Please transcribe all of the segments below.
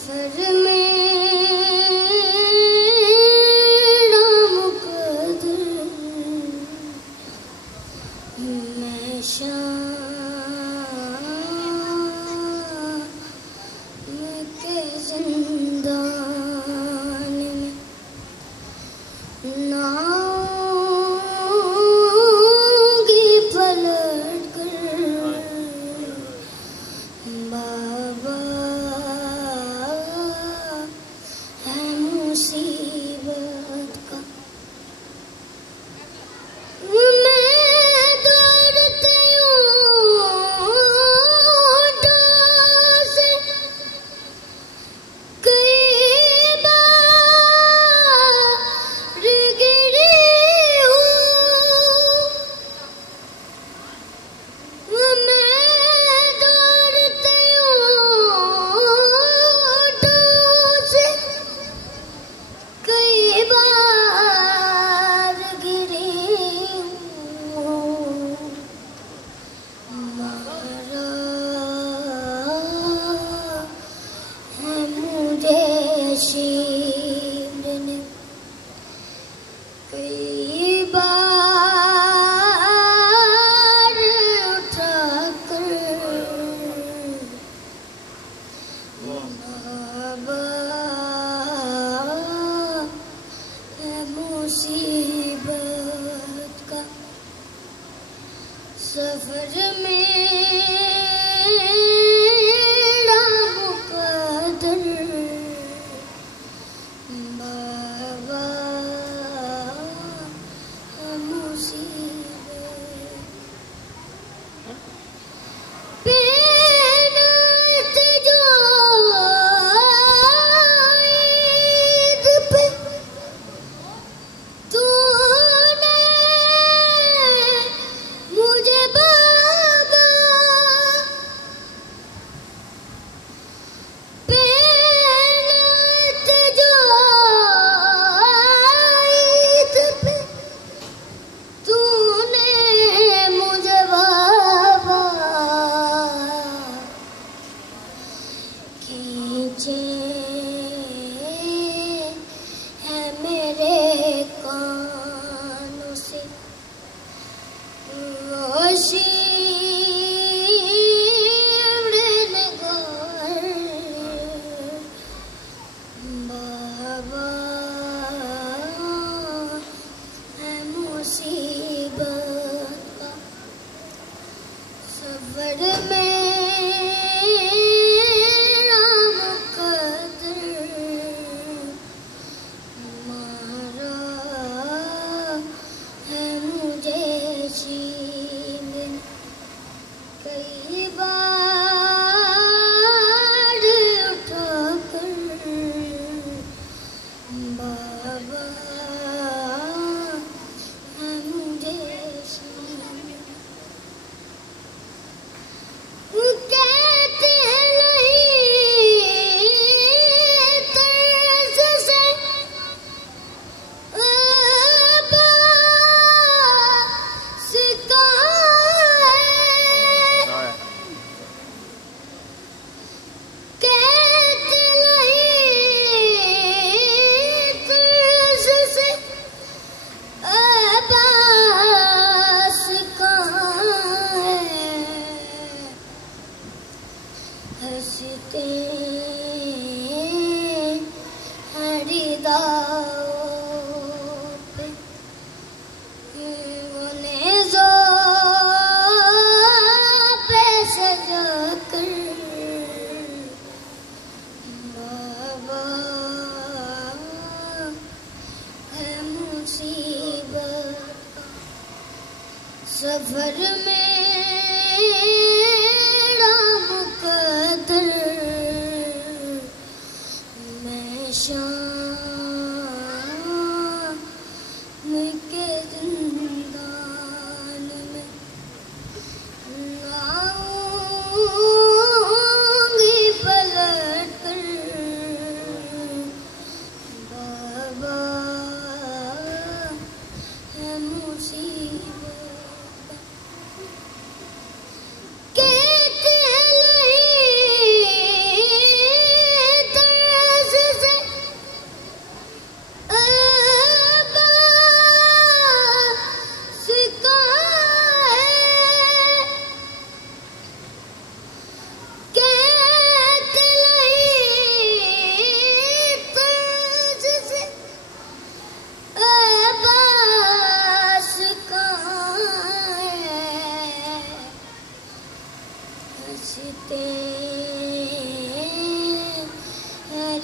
सफर मेरा मुकद्दर मैं शाम के जिंदान में नाऊंगी पलट कर बाबा है मुसीबत का मैं दौड़ती हूँ से कई बार गिरी हूँ मैं दौड़ती हूँ से कई बार गिरी हूँ मारा है मुझे शीर ने कई बार उठाकर बाबा है मुसीबत का सफर मेरा मुकद्दर बाबा है मुसीबत पहनत जो ईद पे तूने मुझे बाबा पहनत जो ईद पे तूने मुझे बाबा खींचे है मेरे कानों से निगार बाबा है मुसीबत का सफर मेरा मुकद्दर मारा है मुझे शील कई बार उठाकर बाबा है मुझे शील कहते हैं नहीं तर्ज से अब्बास कहाँ है कहते नहीं तर्ज से अब्बास कहाँ है हंसते हरिदाओं पे उन्हें जो पे सजा कर बाबा है मुसीबत सफर मेरा मुकद्दर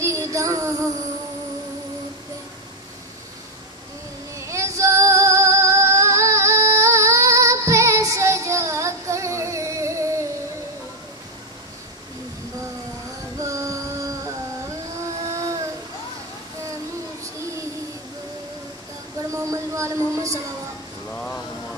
रिदाओं पे नेज़ों पे सजा कर बाबा मुसीबत पर मोहम्मद वाले मोहम्मद सल्लल्लाहु